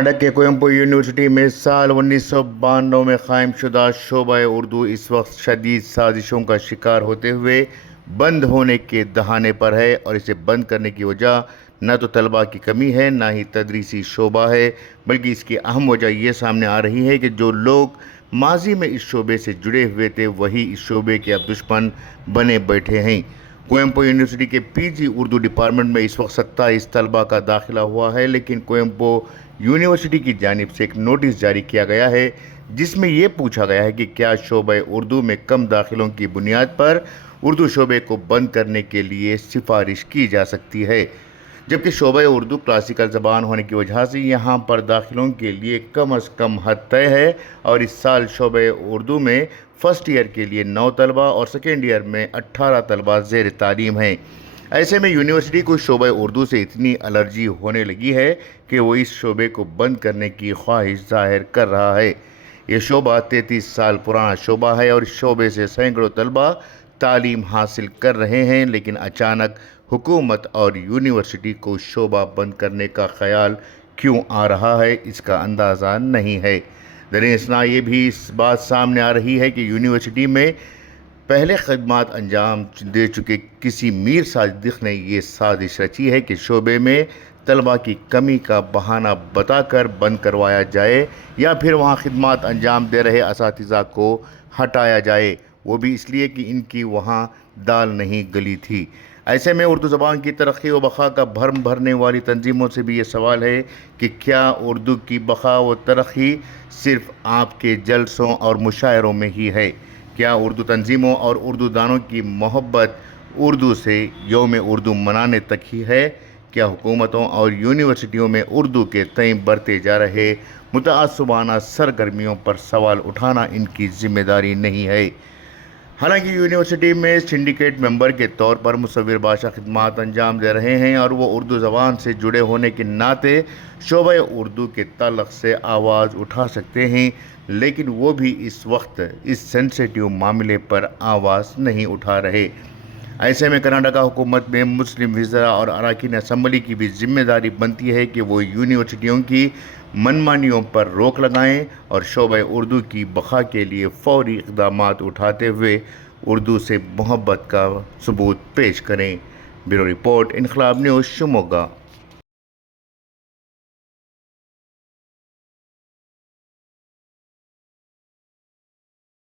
कर्नाटक के कोयम्बटूर यूनिवर्सिटी में साल 1992 में कायम शुदा शोबा उर्दू इस वक्त शदीद साजिशों का शिकार होते हुए बंद होने के दहाने पर है, और इसे बंद करने की वजह न तो तलबा की कमी है, ना ही तदरीसी शोबा है, बल्कि इसकी अहम वजह ये सामने आ रही है कि जो लोग माजी में इस शोबे से जुड़े हुए थे वही इस शोबे के अब दुश्मन बने बैठे हैं। कोयम्बटूर यूनिवर्सिटी के पीजी उर्दू डिपार्टमेंट में इस वक्त 27 तलबा का दाखिला हुआ है, लेकिन कोयम्बटूर यूनिवर्सिटी की जानिब से एक नोटिस जारी किया गया है जिसमें यह पूछा गया है कि क्या शोबे उर्दू में कम दाखिलों की बुनियाद पर उर्दू शोबे को बंद करने के लिए सिफारिश की जा सकती है, जबकि शोबे उर्दू क्लासिकल ज़बान होने की वजह से यहाँ पर दाखिलों के लिए कम अज़ कम हद तय है, और इस साल शोबे उर्दू में फ़र्स्ट ईयर के लिए 9 तलबा और सेकेंड ईयर में 18 तलबा ज़ेर तालीम हैं। ऐसे में यूनिवर्सिटी को शोबे उर्दू से इतनी एलर्जी होने लगी है कि वो इस शोबे को बंद करने की ख्वाहिश ज़ाहिर कर रहा है। ये शोबा 33 साल पुराना शोबा है और इस शोबे से सैकड़ों तलबा तालीम हासिल कर रहे हैं, लेकिन अचानक हुकूमत और यूनिवर्सिटी को शोबा बंद करने का ख़याल क्यों आ रहा है, इसका अंदाज़ा नहीं है। दरअसल ये भी इस बात सामने आ रही है कि यूनिवर्सिटी में पहले खदमात अंजाम दे चुके किसी मीर साजिद ने यह साजिश रची है कि शोबे में तलबा की कमी का बहाना बताकर बंद करवाया जाए, या फिर वहाँ खदमात अंजाम दे रहे असातिज़ा को हटाया जाए, वो भी इसलिए कि इनकी वहाँ दाल नहीं गली थी। ऐसे में उर्दू ज़बान की तरक्की व बक़ा का भरम भरने वाली तंजीमों से भी ये सवाल है कि क्या उर्दू की बक़ा व तरक्की सिर्फ़ आपके जलसों और मुशायरों में ही है? क्या उर्दू तंजीमों और उर्दू दानों की मोहब्बत उर्दू से यौम उर्दू मनाने तक ही है? क्या हुकूमतों और यूनिवर्सिटियों में उर्दू के तय बढ़ते जा रहे मुतअस्सिबाना सरगर्मियों पर सवाल उठाना इनकी ज़िम्मेदारी नहीं है? हालांकि यूनिवर्सिटी में सिंडिकेट मेंबर के तौर पर मुसव्विर बादशाह खिदमत अंजाम दे रहे हैं और वो उर्दू ज़बान से जुड़े होने के नाते शोबे उर्दू के ताल्लुक़ से आवाज़ उठा सकते हैं, लेकिन वो भी इस वक्त इस सेंसिटिव मामले पर आवाज़ नहीं उठा रहे। ऐसे में कर्नाटक हुकूमत में मुस्लिम वज़रा और अरकान असम्बली की भी जिम्मेदारी बनती है कि वो यूनिवर्सिटियों की मनमानियों पर रोक लगाएं और शोबे उर्दू की बक़ा के लिए फ़ौरी इक़दामात उठाते हुए उर्दू से मोहब्बत का सबूत पेश करें। Bureau report, Inquilab news, Shimoga.